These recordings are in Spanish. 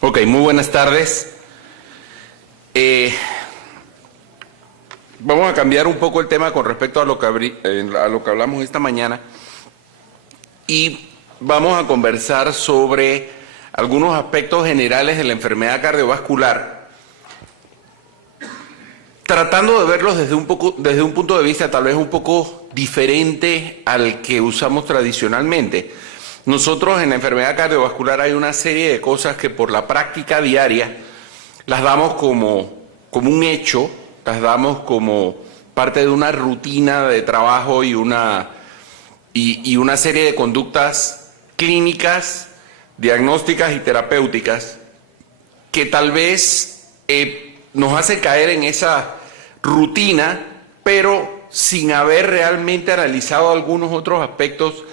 Ok, muy buenas tardes. Vamos a cambiar un poco el tema con respecto a lo que hablamos esta mañana y vamos a conversar sobre algunos aspectos generales de la enfermedad cardiovascular, tratando de verlos desde un punto de vista tal vez un poco diferente al que usamos tradicionalmente. Nosotros en la enfermedad cardiovascular hay una serie de cosas que por la práctica diaria las damos como un hecho, las damos como parte de una rutina de trabajo y una serie de conductas clínicas, diagnósticas y terapéuticas que tal vez nos hace caer en esa rutina, pero sin haber realmente analizado algunos otros aspectos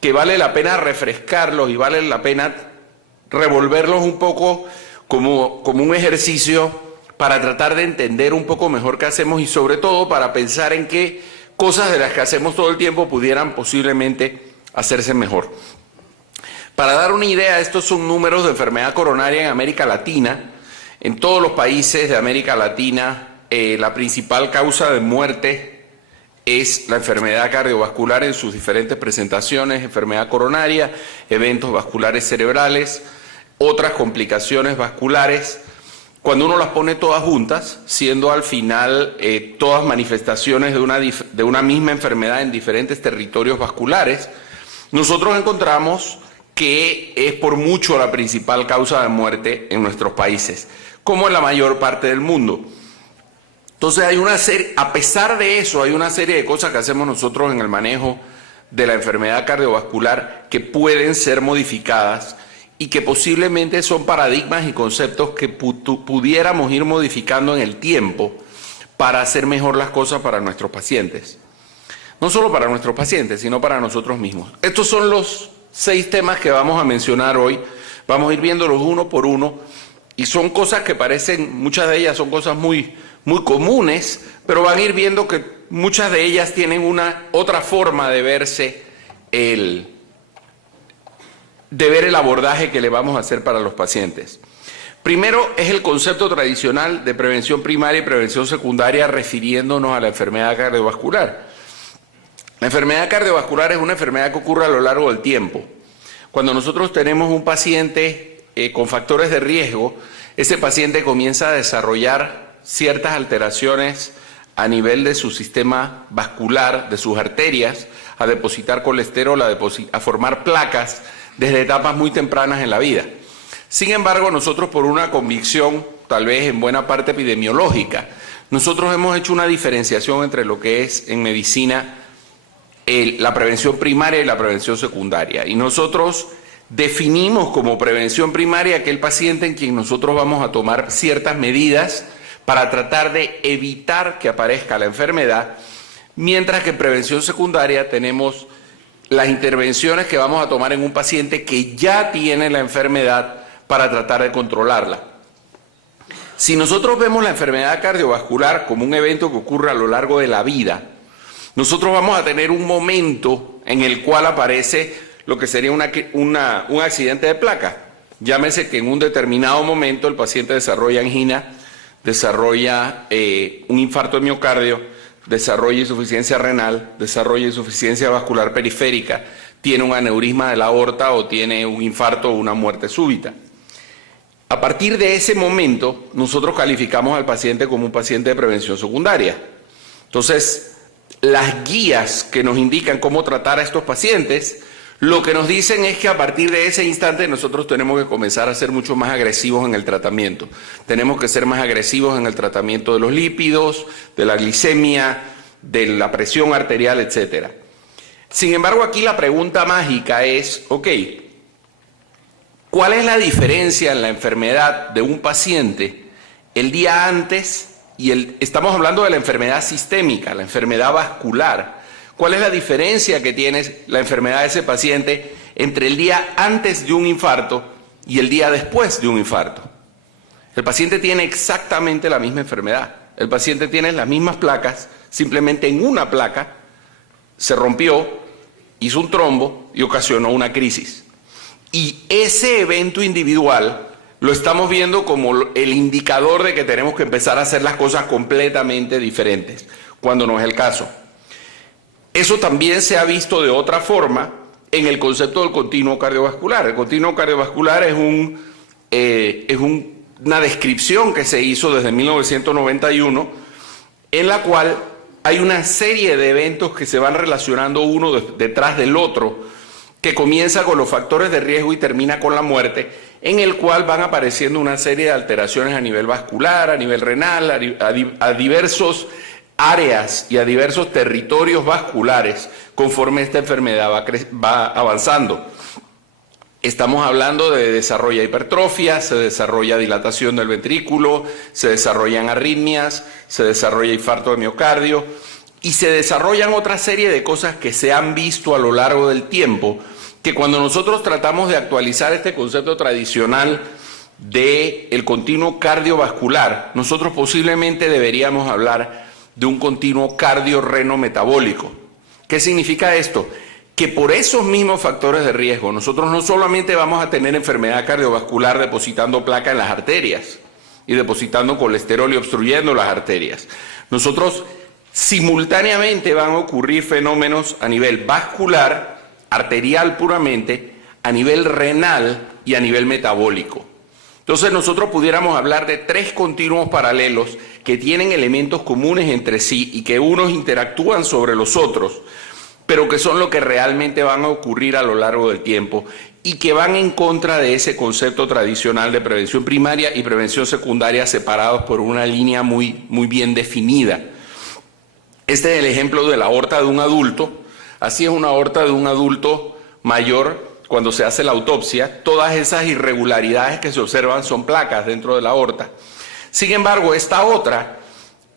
que vale la pena refrescarlos y vale la pena revolverlos un poco como un ejercicio para tratar de entender un poco mejor qué hacemos y sobre todo para pensar en qué cosas de las que hacemos todo el tiempo pudieran posiblemente hacerse mejor. Para dar una idea, estos son números de enfermedad coronaria en América Latina. En todos los países de América Latina, la principal causa de muerte es la enfermedad cardiovascular en sus diferentes presentaciones, enfermedad coronaria, eventos vasculares cerebrales, otras complicaciones vasculares. Cuando uno las pone todas juntas, siendo al final todas manifestaciones de una misma enfermedad en diferentes territorios vasculares, nosotros encontramos que es por mucho la principal causa de muerte en nuestros países, como en la mayor parte del mundo. Entonces a pesar de eso, hay una serie de cosas que hacemos nosotros en el manejo de la enfermedad cardiovascular que pueden ser modificadas y que posiblemente son paradigmas y conceptos que pudiéramos ir modificando en el tiempo para hacer mejor las cosas para nuestros pacientes. No solo para nuestros pacientes, sino para nosotros mismos. Estos son los 6 temas que vamos a mencionar hoy. Vamos a ir viéndolos uno por uno y son cosas que parecen, muchas de ellas son cosas muy comunes, pero van a ir viendo que muchas de ellas tienen otra forma de verse de ver el abordaje que le vamos a hacer para los pacientes. Primero es el concepto tradicional de prevención primaria y prevención secundaria refiriéndonos a la enfermedad cardiovascular. La enfermedad cardiovascular es una enfermedad que ocurre a lo largo del tiempo. Cuando nosotros tenemos un paciente con factores de riesgo, ese paciente comienza a desarrollar ciertas alteraciones a nivel de su sistema vascular, de sus arterias, a depositar colesterol, a formar placas desde etapas muy tempranas en la vida. Sin embargo, nosotros por una convicción, tal vez en buena parte epidemiológica, nosotros hemos hecho una diferenciación entre lo que es en medicina la prevención primaria y la prevención secundaria. Y nosotros definimos como prevención primaria aquel paciente en quien nosotros vamos a tomar ciertas medidas para tratar de evitar que aparezca la enfermedad, mientras que en prevención secundaria tenemos las intervenciones que vamos a tomar en un paciente que ya tiene la enfermedad para tratar de controlarla. Si nosotros vemos la enfermedad cardiovascular como un evento que ocurre a lo largo de la vida, nosotros vamos a tener un momento en el cual aparece lo que sería un accidente de placa. Llámese que en un determinado momento el paciente desarrolla angina, desarrolla un infarto de miocardio, desarrolla insuficiencia renal, desarrolla insuficiencia vascular periférica, tiene un aneurisma de la aorta o tiene un infarto o una muerte súbita. A partir de ese momento, nosotros calificamos al paciente como un paciente de prevención secundaria. Entonces, las guías que nos indican cómo tratar a estos pacientes, lo que nos dicen es que a partir de ese instante nosotros tenemos que comenzar a ser mucho más agresivos en el tratamiento. Tenemos que ser más agresivos en el tratamiento de los lípidos, de la glicemia, de la presión arterial, etc. Sin embargo, aquí la pregunta mágica es, ok, ¿cuál es la diferencia en la enfermedad de un paciente el día antes estamos hablando de la enfermedad sistémica, la enfermedad vascular? ¿Cuál es la diferencia que tiene la enfermedad de ese paciente entre el día antes de un infarto y el día después de un infarto? El paciente tiene exactamente la misma enfermedad. El paciente tiene las mismas placas, simplemente en una placa se rompió, hizo un trombo y ocasionó una crisis. Y ese evento individual lo estamos viendo como el indicador de que tenemos que empezar a hacer las cosas completamente diferentes, cuando no es el caso. Eso también se ha visto de otra forma en el concepto del continuo cardiovascular. El continuo cardiovascular es una descripción que se hizo desde 1991, en la cual hay una serie de eventos que se van relacionando uno detrás del otro, que comienza con los factores de riesgo y termina con la muerte, en el cual van apareciendo una serie de alteraciones a nivel vascular, a nivel renal, a diversos áreas y a diversos territorios vasculares conforme esta enfermedad va avanzando. Estamos hablando de desarrollo de hipertrofia, se desarrolla dilatación del ventrículo, se desarrollan arritmias, se desarrolla infarto de miocardio y se desarrollan otra serie de cosas que se han visto a lo largo del tiempo, que cuando nosotros tratamos de actualizar este concepto tradicional del continuo cardiovascular, nosotros posiblemente deberíamos hablar de un continuo cardiorreno-metabólico. ¿Qué significa esto? Que por esos mismos factores de riesgo, nosotros no solamente vamos a tener enfermedad cardiovascular depositando placa en las arterias y depositando colesterol y obstruyendo las arterias. Nosotros simultáneamente van a ocurrir fenómenos a nivel vascular, arterial puramente, a nivel renal y a nivel metabólico. Entonces nosotros pudiéramos hablar de tres continuos paralelos que tienen elementos comunes entre sí y que unos interactúan sobre los otros, pero que son lo que realmente van a ocurrir a lo largo del tiempo y que van en contra de ese concepto tradicional de prevención primaria y prevención secundaria separados por una línea muy bien definida. Este es el ejemplo de la aorta de un adulto. Así es una aorta de un adulto mayor cuando se hace la autopsia. Todas esas irregularidades que se observan son placas dentro de la aorta. Sin embargo, esta otra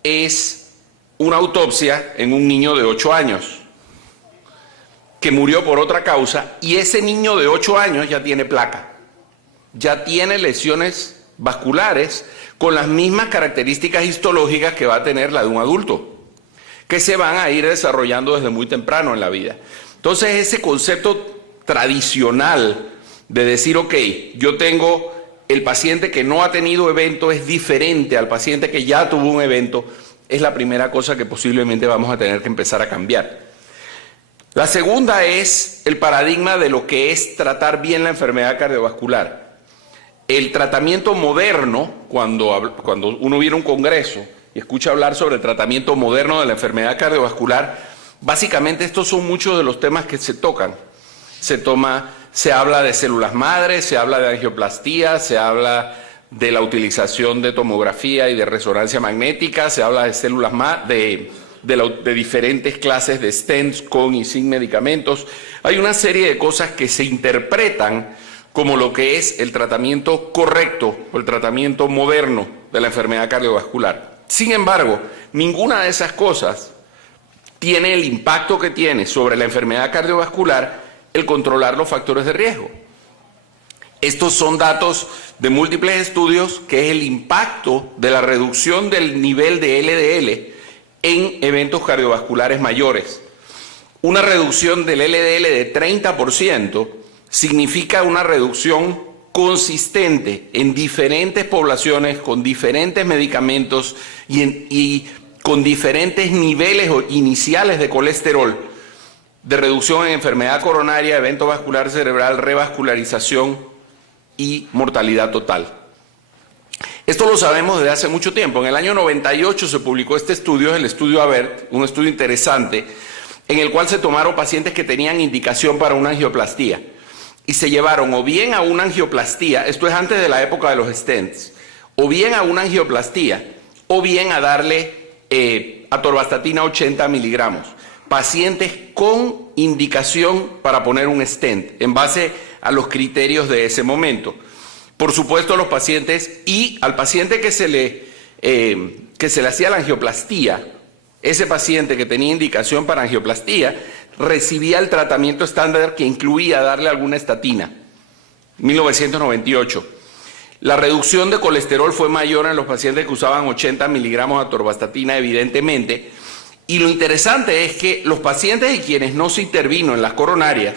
es una autopsia en un niño de 8 años que murió por otra causa y ese niño de 8 años ya tiene placa, ya tiene lesiones vasculares con las mismas características histológicas que va a tener la de un adulto, que se van a ir desarrollando desde muy temprano en la vida. Entonces ese concepto tradicional de decir, ok, yo tengo el paciente que no ha tenido evento es diferente al paciente que ya tuvo un evento, es la primera cosa que posiblemente vamos a tener que empezar a cambiar. La segunda es el paradigma de lo que es tratar bien la enfermedad cardiovascular. El tratamiento moderno, cuando uno viene a un congreso y escucha hablar sobre el tratamiento moderno de la enfermedad cardiovascular, básicamente estos son muchos de los temas que se tocan. Se habla de células madre, se habla de angioplastía, se habla de la utilización de tomografía y de resonancia magnética, se habla de células de diferentes clases de stents con y sin medicamentos. Hay una serie de cosas que se interpretan como lo que es el tratamiento correcto o el tratamiento moderno de la enfermedad cardiovascular. Sin embargo, ninguna de esas cosas tiene el impacto que tiene sobre la enfermedad cardiovascular el controlar los factores de riesgo. Estos son datos de múltiples estudios, que es el impacto de la reducción del nivel de LDL en eventos cardiovasculares mayores. Una reducción del LDL de 30% significa una reducción consistente en diferentes poblaciones, con diferentes medicamentos y con diferentes niveles iniciales de colesterol, de reducción en enfermedad coronaria, evento vascular cerebral, revascularización y mortalidad total. Esto lo sabemos desde hace mucho tiempo. En el año 98 se publicó este estudio, el estudio AVERT, un estudio interesante, en el cual se tomaron pacientes que tenían indicación para una angioplastía y se llevaron o bien a una angioplastía, esto es antes de la época de los stents, o bien a una angioplastía, o bien a darle atorvastatina 80 miligramos. Pacientes con indicación para poner un stent en base a los criterios de ese momento. Por supuesto, los pacientes y al paciente que se le hacía la angioplastía, ese paciente que tenía indicación para angioplastía recibía el tratamiento estándar que incluía darle alguna estatina. 1998. La reducción de colesterol fue mayor en los pacientes que usaban 80 miligramos de atorvastatina, evidentemente. Y lo interesante es que los pacientes y quienes no se intervino en las coronarias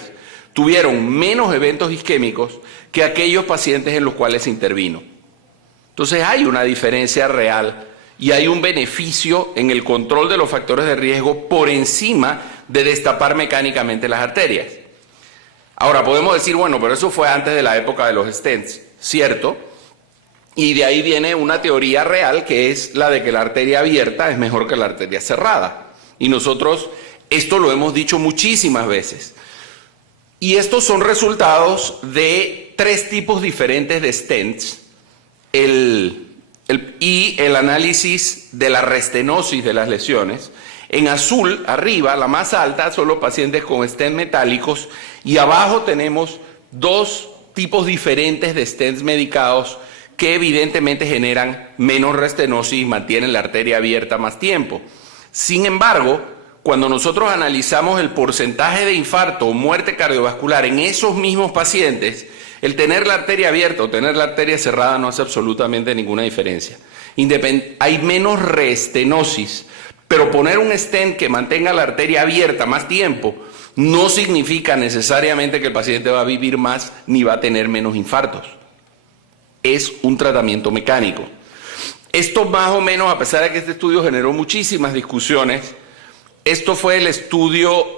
tuvieron menos eventos isquémicos que aquellos pacientes en los cuales se intervino. Entonces hay una diferencia real y hay un beneficio en el control de los factores de riesgo por encima de destapar mecánicamente las arterias. Ahora podemos decir, bueno, pero eso fue antes de la época de los stents, ¿cierto? Y de ahí viene una teoría real que es la de que la arteria abierta es mejor que la arteria cerrada. Y nosotros esto lo hemos dicho muchísimas veces. Y estos son resultados de 3 tipos diferentes de stents y el análisis de la restenosis de las lesiones. En azul, arriba, la más alta, son los pacientes con stents metálicos y abajo tenemos 2 tipos diferentes de stents medicados que evidentemente generan menos restenosis y mantienen la arteria abierta más tiempo. Sin embargo, cuando nosotros analizamos el porcentaje de infarto o muerte cardiovascular en esos mismos pacientes, el tener la arteria abierta o tener la arteria cerrada no hace absolutamente ninguna diferencia. Hay menos reestenosis, pero poner un stent que mantenga la arteria abierta más tiempo no significa necesariamente que el paciente va a vivir más ni va a tener menos infartos. Es un tratamiento mecánico. Esto más o menos, a pesar de que este estudio generó muchísimas discusiones, esto fue el estudio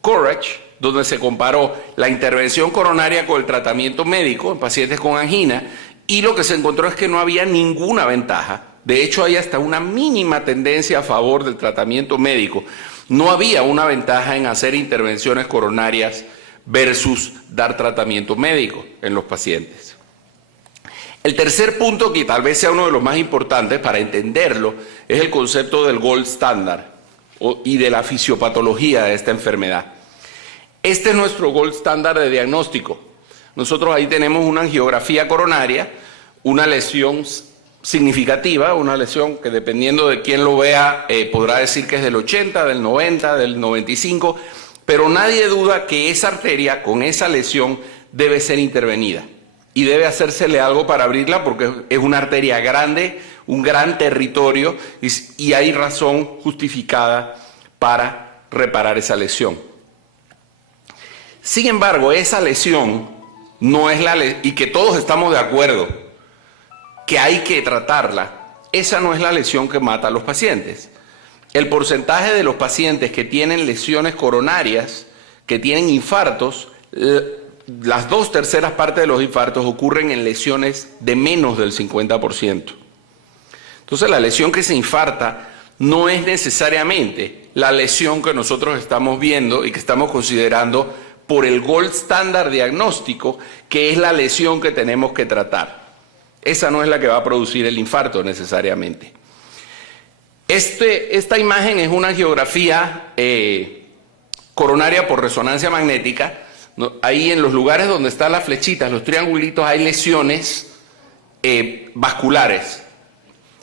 Courage, donde se comparó la intervención coronaria con el tratamiento médico en pacientes con angina, y lo que se encontró es que no había ninguna ventaja. De hecho, hay hasta una mínima tendencia a favor del tratamiento médico. No había una ventaja en hacer intervenciones coronarias versus dar tratamiento médico en los pacientes. El tercer punto, que tal vez sea uno de los más importantes para entenderlo, es el concepto del gold standard y de la fisiopatología de esta enfermedad. Este es nuestro gold standard de diagnóstico. Nosotros ahí tenemos una angiografía coronaria, una lesión significativa, una lesión que dependiendo de quién lo vea podrá decir que es del 80, del 90, del 95, pero nadie duda que esa arteria con esa lesión debe ser intervenida y debe hacérsele algo para abrirla porque es una arteria grande, un gran territorio y hay razón justificada para reparar esa lesión. Sin embargo, esa lesión no es y que todos estamos de acuerdo que hay que tratarla, esa no es la lesión que mata a los pacientes. El porcentaje de los pacientes que tienen lesiones coronarias, que tienen infartos, las 2/3 partes de los infartos ocurren en lesiones de menos del 50%. Entonces la lesión que se infarta no es necesariamente la lesión que nosotros estamos viendo y que estamos considerando por el gold standard diagnóstico, que es la lesión que tenemos que tratar. Esa no es la que va a producir el infarto necesariamente. Esta imagen es una angiografía coronaria por resonancia magnética. Ahí en los lugares donde están las flechitas, los triangulitos, hay lesiones vasculares.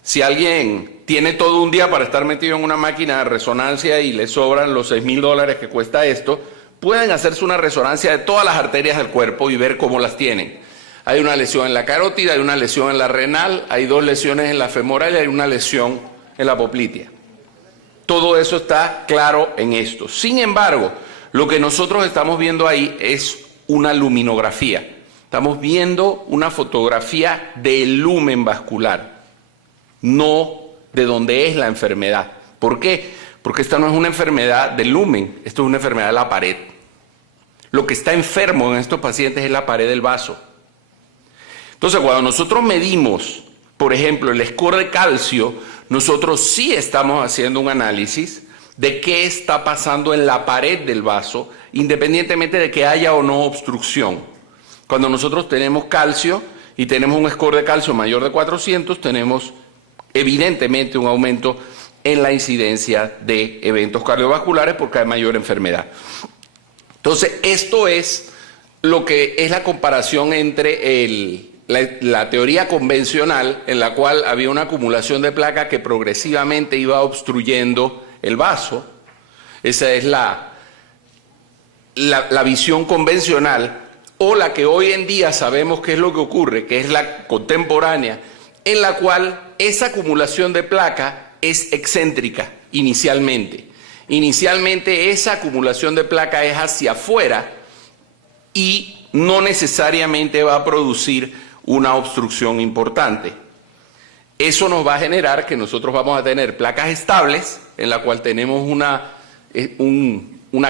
Si alguien tiene todo un día para estar metido en una máquina de resonancia y le sobran los $6,000 que cuesta esto, pueden hacerse una resonancia de todas las arterias del cuerpo y ver cómo las tienen. Hay una lesión en la carótida, hay una lesión en la renal, hay 2 lesiones en la femoral y hay una lesión en la poplitea. Todo eso está claro en esto. Sin embargo, lo que nosotros estamos viendo ahí es una luminografía. Estamos viendo una fotografía del lumen vascular, no de donde es la enfermedad. ¿Por qué? Porque esta no es una enfermedad del lumen, esto es una enfermedad de la pared. Lo que está enfermo en estos pacientes es la pared del vaso. Entonces, cuando nosotros medimos, por ejemplo, el score de calcio, nosotros sí estamos haciendo un análisis de qué está pasando en la pared del vaso, independientemente de que haya o no obstrucción. Cuando nosotros tenemos calcio y tenemos un score de calcio mayor de 400, tenemos evidentemente un aumento en la incidencia de eventos cardiovasculares porque hay mayor enfermedad. Entonces, esto es lo que es la comparación entre la teoría convencional, en la cual había una acumulación de placa que progresivamente iba obstruyendo el vaso. Esa es la visión convencional, o la que hoy en día sabemos qué es lo que ocurre, que es la contemporánea, en la cual esa acumulación de placa es excéntrica inicialmente. Inicialmente esa acumulación de placa es hacia afuera y no necesariamente va a producir una obstrucción importante. Eso nos va a generar que nosotros vamos a tener placas estables, en la cual tenemos una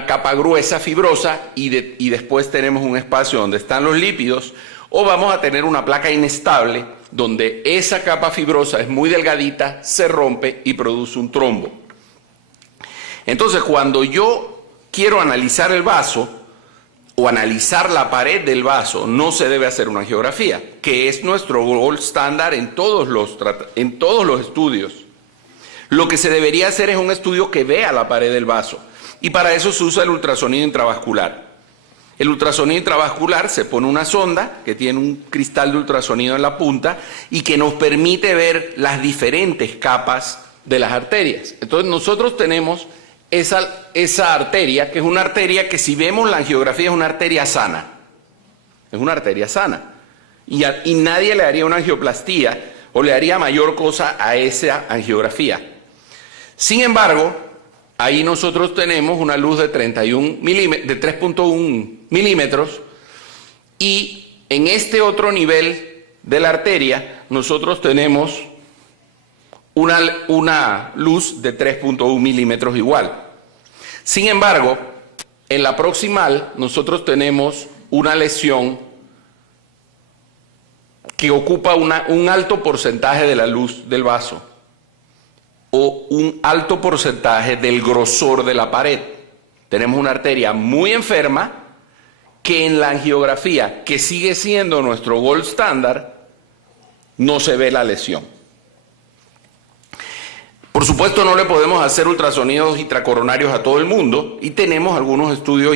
capa gruesa, fibrosa, y después tenemos un espacio donde están los lípidos, o vamos a tener una placa inestable, donde esa capa fibrosa es muy delgadita, se rompe y produce un trombo. Entonces, cuando yo quiero analizar el vaso, o analizar la pared del vaso, no se debe hacer una angiografía, que es nuestro gold standard en todos los estudios. Lo que se debería hacer es un estudio que vea la pared del vaso, y para eso se usa el ultrasonido intravascular. El ultrasonido intravascular se pone una sonda que tiene un cristal de ultrasonido en la punta y que nos permite ver las diferentes capas de las arterias. Entonces nosotros tenemos esa arteria, que es una arteria que, si vemos la angiografía, es una arteria sana. Es una arteria sana. Y nadie le haría una angioplastía o le haría mayor cosa a esa angiografía. Sin embargo, ahí nosotros tenemos una luz de 3.1 milímetros, y en este otro nivel de la arteria nosotros tenemos una luz de 3.1 milímetros igual. Sin embargo, en la proximal nosotros tenemos una lesión que ocupa un alto porcentaje de la luz del vaso, o un alto porcentaje del grosor de la pared. Tenemos una arteria muy enferma que en la angiografía, que sigue siendo nuestro gold standard, no se ve la lesión. Por supuesto, no le podemos hacer ultrasonidos intracoronarios a todo el mundo, y tenemos algunos estudios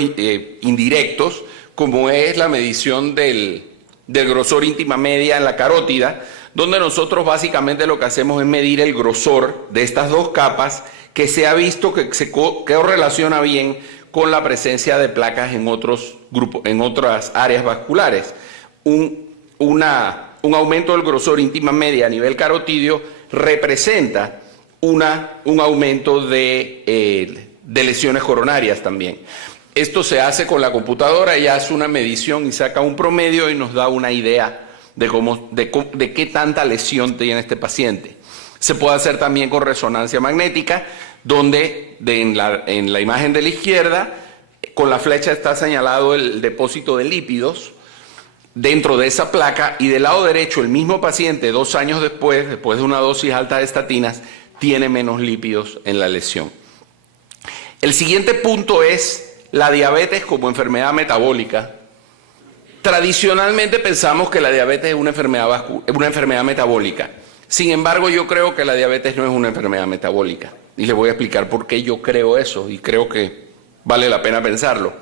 indirectos, como es la medición del grosor íntima media en la carótida, donde nosotros básicamente lo que hacemos es medir el grosor de estas dos capas, que se ha visto que se correlaciona bien con la presencia de placas en otros grupos, en otras áreas vasculares. Un aumento del grosor íntima media a nivel carotidio representa un aumento de lesiones coronarias también. Esto se hace con la computadora, ella hace una medición y saca un promedio y nos da una idea de qué tanta lesión tiene este paciente. Se puede hacer también con resonancia magnética, donde en la imagen de la izquierda, con la flecha está señalado el depósito de lípidos dentro de esa placa, y del lado derecho el mismo paciente 2 años después de una dosis alta de estatinas, tiene menos lípidos en la lesión. El siguiente punto es la diabetes como enfermedad metabólica. Tradicionalmente pensamos que la diabetes es una enfermedad metabólica. Sin embargo, yo creo que la diabetes no es una enfermedad metabólica. Y les voy a explicar por qué yo creo eso, y creo que vale la pena pensarlo.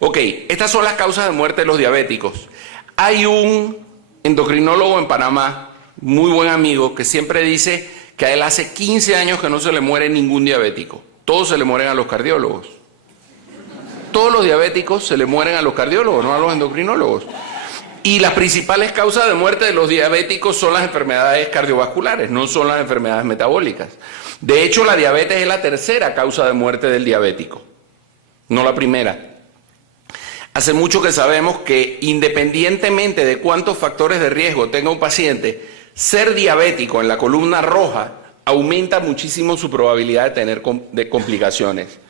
Ok, estas son las causas de muerte de los diabéticos. Hay un endocrinólogo en Panamá, muy buen amigo, que siempre dice que a él hace 15 años que no se le muere ningún diabético. Todos se le mueren a los cardiólogos. Todos los diabéticos se le mueren a los cardiólogos, no a los endocrinólogos. Y las principales causas de muerte de los diabéticos son las enfermedades cardiovasculares, no son las enfermedades metabólicas. De hecho, la diabetes es la tercera causa de muerte del diabético, no la primera. Hace mucho que sabemos que, independientemente de cuántos factores de riesgo tenga un paciente, ser diabético en la columna roja aumenta muchísimo su probabilidad de tener complicaciones.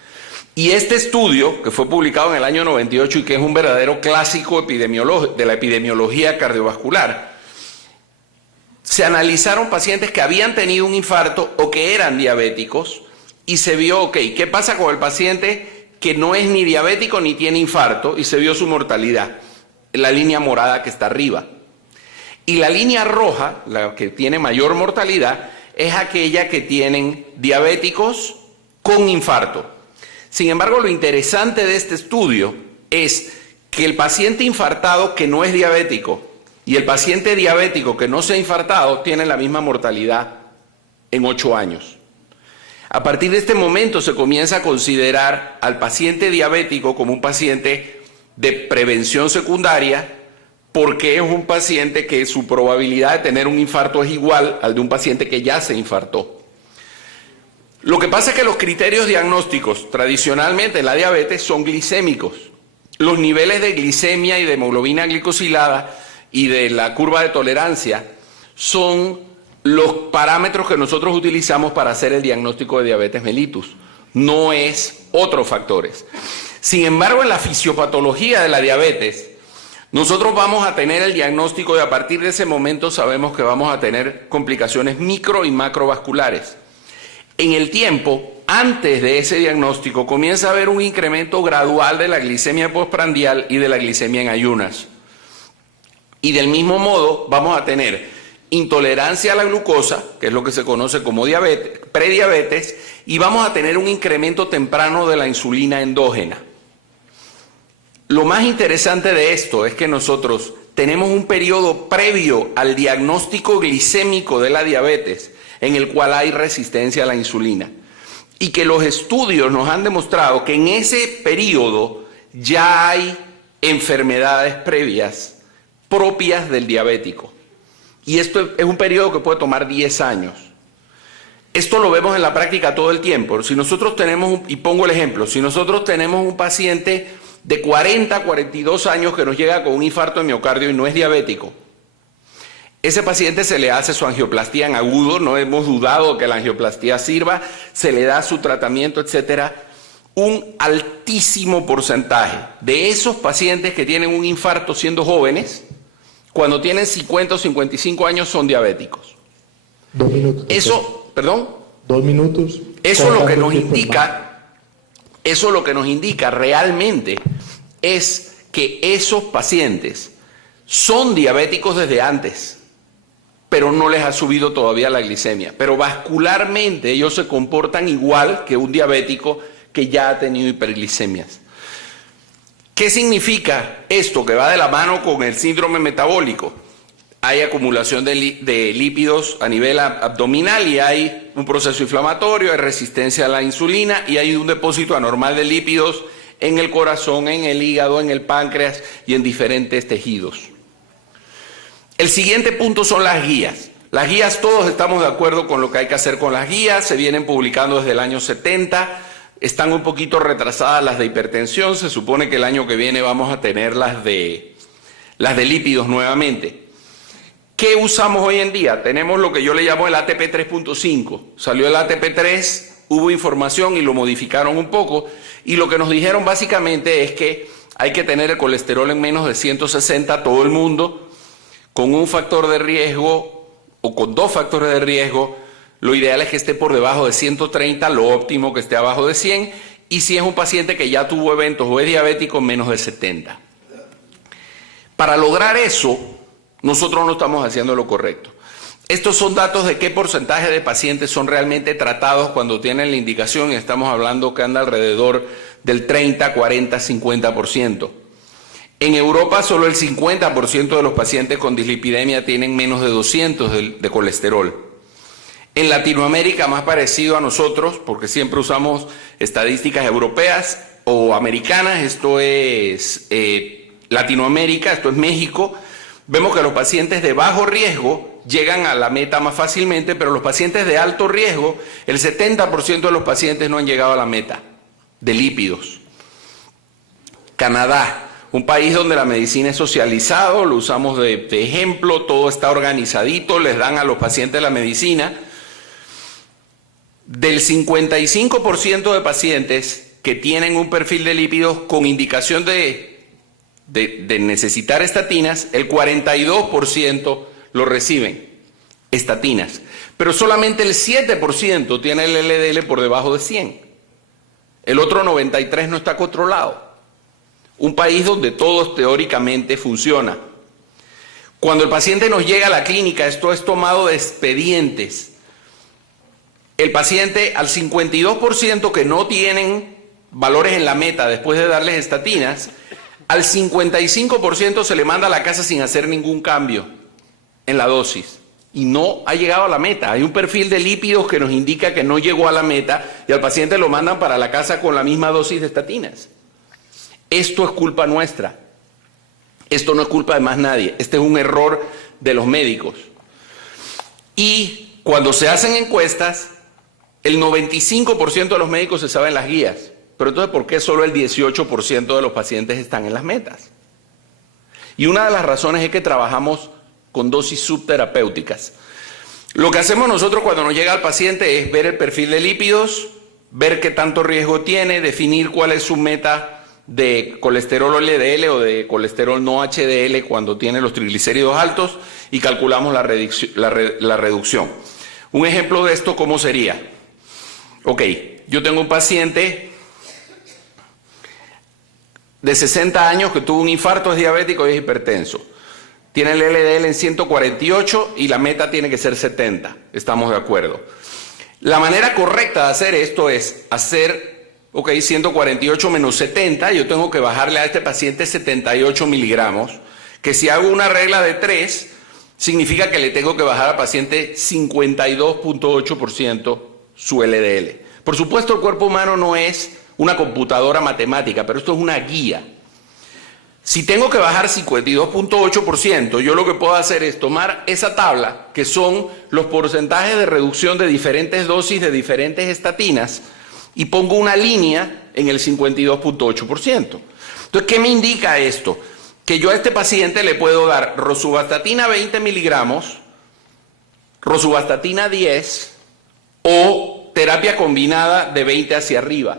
Y este estudio, que fue publicado en el año 98 y que es un verdadero clásico de la epidemiología cardiovascular, se analizaron pacientes que habían tenido un infarto o que eran diabéticos, y se vio, ok, ¿qué pasa con el paciente que no es ni diabético ni tiene infarto? Y se vio su mortalidad, la línea morada que está arriba. Y la línea roja, la que tiene mayor mortalidad, es aquella que tienen diabéticos con infarto. Sin embargo, lo interesante de este estudio es que el paciente infartado que no es diabético y el paciente diabético que no se ha infartado tienen la misma mortalidad en 8 años. A partir de este momento se comienza a considerar al paciente diabético como un paciente de prevención secundaria, porque es un paciente que su probabilidad de tener un infarto es igual al de un paciente que ya se infartó. Lo que pasa es que los criterios diagnósticos tradicionalmente en la diabetes son glicémicos. los niveles de glicemia y de hemoglobina glicosilada y de la curva de tolerancia son los parámetros que nosotros utilizamos para hacer el diagnóstico de diabetes mellitus, no es otros factores. Sin embargo, en la fisiopatología de la diabetes, nosotros vamos a tener el diagnóstico y a partir de ese momento sabemos que vamos a tener complicaciones micro y macrovasculares. En el tiempo, antes de ese diagnóstico, comienza a haber un incremento gradual de la glicemia postprandial y de la glicemia en ayunas. Y del mismo modo vamos a tener intolerancia a la glucosa, que es lo que se conoce como diabetes, prediabetes, y vamos a tener un incremento temprano de la insulina endógena. Lo más interesante de esto es que nosotros tenemos un periodo previo al diagnóstico glicémico de la diabetes en el cual hay resistencia a la insulina y que los estudios nos han demostrado que en ese periodo ya hay enfermedades previas propias del diabético. Y esto es un periodo que puede tomar 10 años. Esto lo vemos en la práctica todo el tiempo. Si nosotros tenemos, y pongo el ejemplo, si nosotros tenemos un paciente de 40 a 42 años que nos llega con un infarto de miocardio y no es diabético, ese paciente se le hace su angioplastía en agudo, no hemos dudado que la angioplastía sirva, se le da su tratamiento, etcétera. Un altísimo porcentaje de esos pacientes que tienen un infarto siendo jóvenes, cuando tienen 50 o 55 años son diabéticos. 2 minutos. Eso, perdón. 2 minutos. Eso lo que nos indica realmente es que esos pacientes son diabéticos desde antes, pero no les ha subido todavía la glicemia. Pero vascularmente ellos se comportan igual que un diabético que ya ha tenido hiperglicemias. ¿Qué significa esto que va de la mano con el síndrome metabólico? Hay acumulación de lípidos a nivel abdominal y hay un proceso inflamatorio, hay resistencia a la insulina y hay un depósito anormal de lípidos en el corazón, en el hígado, en el páncreas y en diferentes tejidos. El siguiente punto son las guías. Las guías, todos estamos de acuerdo con lo que hay que hacer con las guías, se vienen publicando desde el año 70, están un poquito retrasadas las de hipertensión, se supone que el año que viene vamos a tener las de lípidos nuevamente. ¿Qué usamos hoy en día? Tenemos lo que yo le llamo el ATP 3.5. Salió el ATP 3, hubo información y lo modificaron un poco. Y lo que nos dijeron básicamente es que hay que tener el colesterol en menos de 160 todo el mundo, con un factor de riesgo o con 2 factores de riesgo. Lo ideal es que esté por debajo de 130, lo óptimo que esté abajo de 100. Y si es un paciente que ya tuvo eventos o es diabético, menos de 70. Para lograr eso, nosotros no estamos haciendo lo correcto. Estos son datos de qué porcentaje de pacientes son realmente tratados cuando tienen la indicación y estamos hablando que anda alrededor del 30, 40, 50%. En Europa solo el 50% de los pacientes con dislipidemia tienen menos de 200 de colesterol. En Latinoamérica, más parecido a nosotros, porque siempre usamos estadísticas europeas o americanas, esto es Latinoamérica, esto es México. Vemos que los pacientes de bajo riesgo llegan a la meta más fácilmente, pero los pacientes de alto riesgo, el 70% de los pacientes no han llegado a la meta de lípidos. Canadá, un país donde la medicina es socializado, lo usamos de ejemplo, todo está organizadito, les dan a los pacientes la medicina. Del 55% de pacientes que tienen un perfil de lípidos con indicación de necesitar estatinas, el 42% lo reciben, estatinas. Pero solamente el 7% tiene el LDL por debajo de 100. El otro 93% no está controlado. Un país donde todo teóricamente funciona. Cuando el paciente nos llega a la clínica, esto es tomado de expedientes. El paciente, al 52% que no tienen valores en la meta después de darles estatinas, al 55% se le manda a la casa sin hacer ningún cambio en la dosis y no ha llegado a la meta. Hay un perfil de lípidos que nos indica que no llegó a la meta y al paciente lo mandan para la casa con la misma dosis de estatinas. Esto es culpa nuestra. Esto no es culpa de más nadie. Este es un error de los médicos. Y cuando se hacen encuestas, el 95% de los médicos se saben las guías, pero entonces ¿por qué solo el 18% de los pacientes están en las metas? Y una de las razones es que trabajamos con dosis subterapéuticas. Lo que hacemos nosotros cuando nos llega al paciente es ver el perfil de lípidos, ver qué tanto riesgo tiene, definir cuál es su meta de colesterol LDL o de colesterol no HDL cuando tiene los triglicéridos altos y calculamos la reducción. Un ejemplo de esto, ¿cómo sería? Ok, yo tengo un paciente de 60 años que tuvo un infarto, es diabético y es hipertenso. Tiene el LDL en 148 y la meta tiene que ser 70. Estamos de acuerdo. La manera correcta de hacer esto es hacer, 148 menos 70. Yo tengo que bajarle a este paciente 78 miligramos. Que si hago una regla de 3, significa que le tengo que bajar al paciente 52.8% su LDL. Por supuesto, el cuerpo humano no es una computadora matemática, pero esto es una guía. Si tengo que bajar 52.8%, yo lo que puedo hacer es tomar esa tabla, que son los porcentajes de reducción de diferentes dosis de diferentes estatinas, y pongo una línea en el 52.8%. Entonces, ¿qué me indica esto? Que yo a este paciente le puedo dar rosuvastatina 20 miligramos, rosuvastatina 10 o terapia combinada de 20 hacia arriba.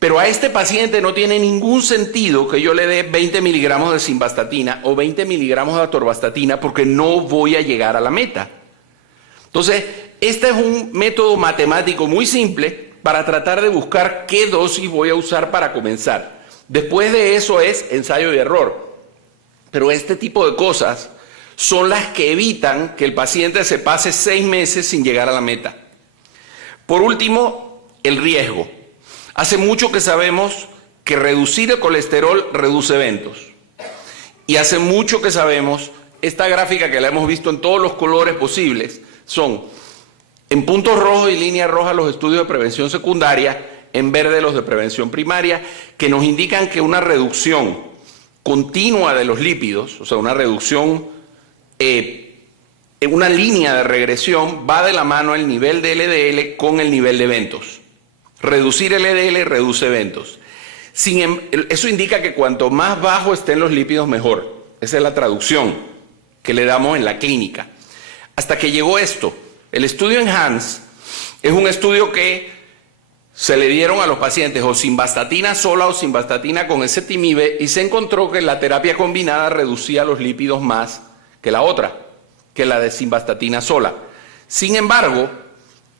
Pero a este paciente no tiene ningún sentido que yo le dé 20 miligramos de simvastatina o 20 miligramos de atorvastatina porque no voy a llegar a la meta. Entonces, este es un método matemático muy simple para tratar de buscar qué dosis voy a usar para comenzar. Después de eso es ensayo y error. Pero este tipo de cosas son las que evitan que el paciente se pase 6 meses sin llegar a la meta. Por último, el riesgo. Hace mucho que sabemos que reducir el colesterol reduce eventos. Y hace mucho que sabemos, esta gráfica que la hemos visto en todos los colores posibles, son en puntos rojos y línea roja los estudios de prevención secundaria, en verde los de prevención primaria, que nos indican que una reducción continua de los lípidos, o sea, una reducción en una línea de regresión, va de la mano el nivel de LDL con el nivel de eventos. Reducir el LDL reduce eventos. Eso indica que cuanto más bajo estén los lípidos, mejor. Esa es la traducción que le damos en la clínica. Hasta que llegó esto. El estudio ENHANCE es un estudio que se le dieron a los pacientes o simvastatina sola o simvastatina con ezetimibe y se encontró que la terapia combinada reducía los lípidos más que la otra, que la de simvastatina sola. Sin embargo,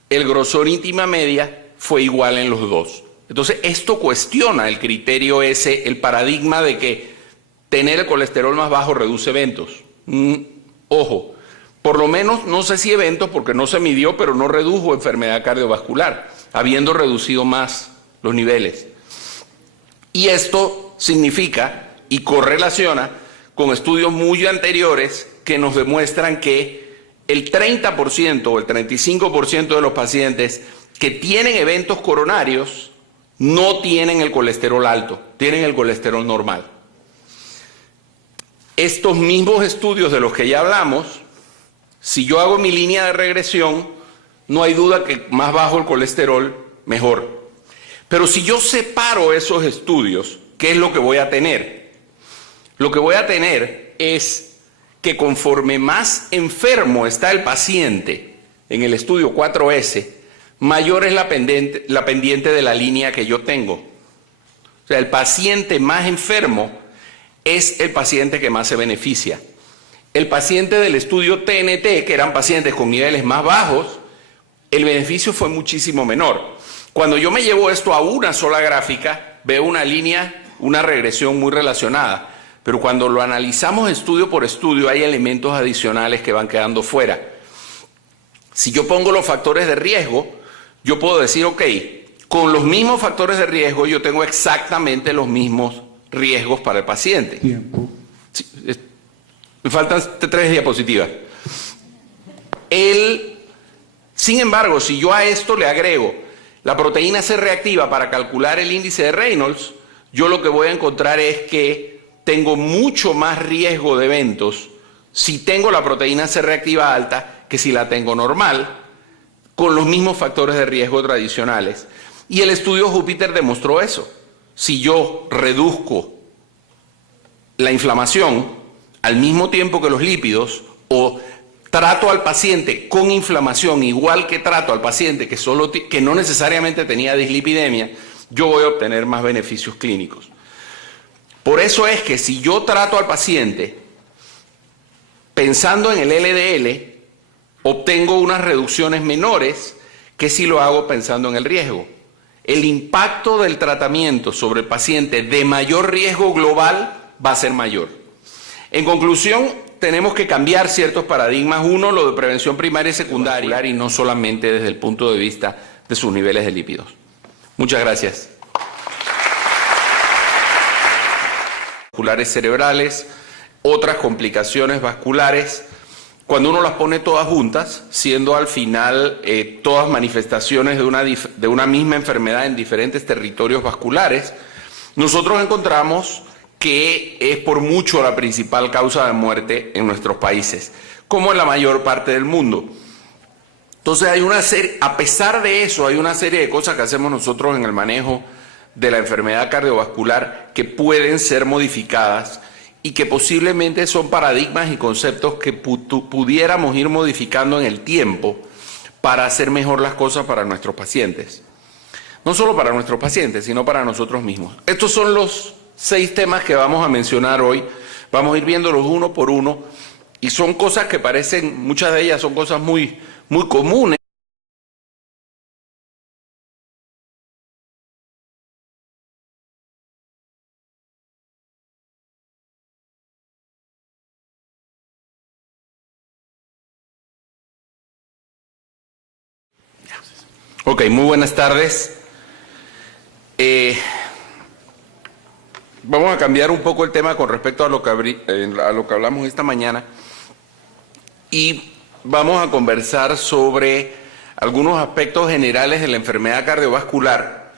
el grosor íntima media fue igual en los dos. Entonces, esto cuestiona el criterio ese, el paradigma de que tener el colesterol más bajo reduce eventos. Ojo, por lo menos, no sé si eventos, porque no se midió, pero no redujo enfermedad cardiovascular, habiendo reducido más los niveles. Y esto significa y correlaciona con estudios muy anteriores que nos demuestran que el 30% o el 35% de los pacientes que tienen eventos coronarios no tienen el colesterol alto, tienen el colesterol normal. Estos mismos estudios de los que ya hablamos, si yo hago mi línea de regresión, no hay duda que más bajo el colesterol, mejor. Pero si yo separo esos estudios, ¿qué es lo que voy a tener? Lo que voy a tener es que conforme más enfermo está el paciente en el estudio 4S, mayor es la pendiente de la línea que yo tengo. O sea, el paciente más enfermo es el paciente que más se beneficia. El paciente del estudio TNT, que eran pacientes con niveles más bajos, el beneficio fue muchísimo menor. Cuando yo me llevo esto a una sola gráfica, veo una línea, una regresión muy relacionada. Pero cuando lo analizamos estudio por estudio, hay elementos adicionales que van quedando fuera. Si yo pongo los factores de riesgo, yo puedo decir, ok, con los mismos factores de riesgo yo tengo exactamente los mismos riesgos para el paciente. Tiempo. Sí, me faltan 3 diapositivas. Sin embargo, si yo a esto le agrego la proteína C reactiva para calcular el índice de Reynolds, yo lo que voy a encontrar es que tengo mucho más riesgo de eventos si tengo la proteína C reactiva alta que si la tengo normal, con los mismos factores de riesgo tradicionales. Y el estudio Júpiter demostró eso. Si yo reduzco la inflamación al mismo tiempo que los lípidos, o trato al paciente con inflamación igual que trato al paciente que no necesariamente tenía dislipidemia, yo voy a obtener más beneficios clínicos. Por eso es que si yo trato al paciente pensando en el LDL, obtengo unas reducciones menores que si lo hago pensando en el riesgo. El impacto del tratamiento sobre el paciente de mayor riesgo global va a ser mayor. En conclusión, tenemos que cambiar ciertos paradigmas. Uno, lo de prevención primaria y secundaria, y no solamente desde el punto de vista de sus niveles de lípidos. Muchas gracias. Vasculares cerebrales, otras complicaciones vasculares, cuando uno las pone todas juntas, siendo al final todas manifestaciones de una misma enfermedad en diferentes territorios vasculares, nosotros encontramos que es por mucho la principal causa de muerte en nuestros países, como en la mayor parte del mundo. Entonces hay una serie, a pesar de eso, hay una serie de cosas que hacemos nosotros en el manejo de la enfermedad cardiovascular que pueden ser modificadas y que posiblemente son paradigmas y conceptos que pudiéramos ir modificando en el tiempo para hacer mejor las cosas para nuestros pacientes. No solo para nuestros pacientes, sino para nosotros mismos. Estos son los 6 temas que vamos a mencionar hoy. Vamos a ir viéndolos uno por uno y son cosas que parecen, muchas de ellas son cosas muy comunes. Ok, muy buenas tardes. Vamos a cambiar un poco el tema con respecto a lo que hablamos esta mañana y vamos a conversar sobre algunos aspectos generales de la enfermedad cardiovascular,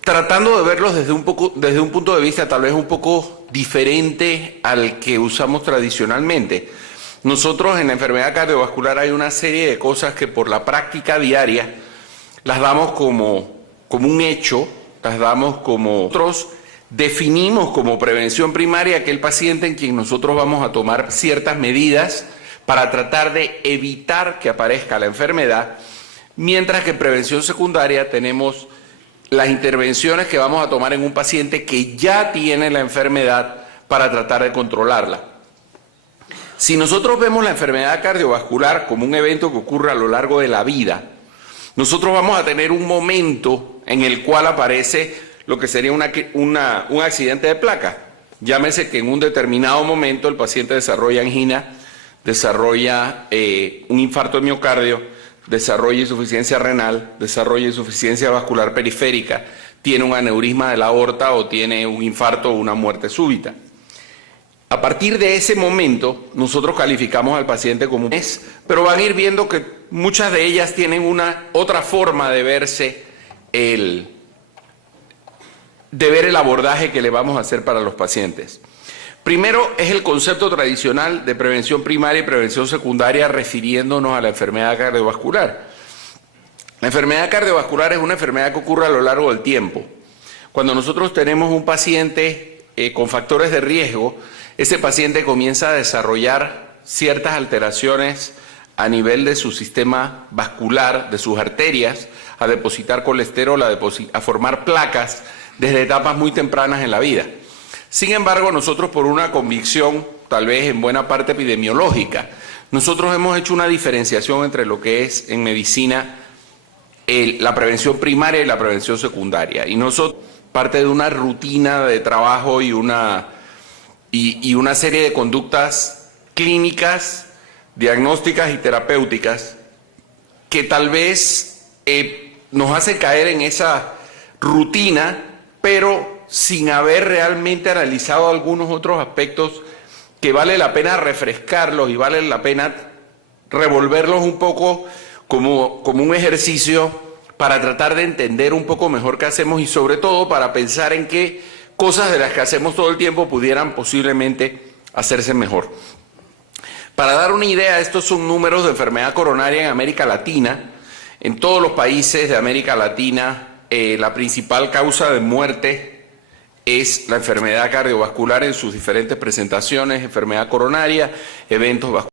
tratando de verlos desde un punto de vista tal vez un poco diferente al que usamos tradicionalmente. Nosotros en la enfermedad cardiovascular hay una serie de cosas que por la práctica diaria las damos como un hecho, las damos como nosotros definimos como prevención primaria aquel paciente en quien nosotros vamos a tomar ciertas medidas para tratar de evitar que aparezca la enfermedad, mientras que en prevención secundaria tenemos las intervenciones que vamos a tomar en un paciente que ya tiene la enfermedad para tratar de controlarla. Si nosotros vemos la enfermedad cardiovascular como un evento que ocurre a lo largo de la vida, nosotros vamos a tener un momento en el cual aparece lo que sería un accidente de placa. Llámese que en un determinado momento el paciente desarrolla angina, desarrolla un infarto de miocardio, desarrolla insuficiencia renal, desarrolla insuficiencia vascular periférica, tiene un aneurisma de la aorta o tiene un infarto o una muerte súbita. A partir de ese momento, nosotros calificamos al paciente como un mes, pero van a ir viendo que muchas de ellas tienen una otra forma de verse de ver el abordaje que le vamos a hacer para los pacientes. Primero es el concepto tradicional de prevención primaria y prevención secundaria refiriéndonos a la enfermedad cardiovascular. La enfermedad cardiovascular es una enfermedad que ocurre a lo largo del tiempo. Cuando nosotros tenemos un paciente con factores de riesgo, ese paciente comienza a desarrollar ciertas alteraciones a nivel de su sistema vascular, de sus arterias, a depositar colesterol, a formar placas desde etapas muy tempranas en la vida. Sin embargo, nosotros por una convicción, tal vez en buena parte epidemiológica, nosotros hemos hecho una diferenciación entre lo que es en medicina la prevención primaria y la prevención secundaria. Y nosotros, parte de una rutina de trabajo y una serie de conductas clínicas, diagnósticas y terapéuticas que tal vez nos hace caer en esa rutina, pero sin haber realmente analizado algunos otros aspectos que vale la pena refrescarlos y vale la pena revolverlos un poco como un ejercicio para tratar de entender un poco mejor qué hacemos y sobre todo para pensar en qué cosas de las que hacemos todo el tiempo pudieran posiblemente hacerse mejor. Para dar una idea, estos son números de enfermedad coronaria en América Latina. En todos los países de América Latina, la principal causa de muerte es la enfermedad cardiovascular en sus diferentes presentaciones, enfermedad coronaria, eventos vasculares.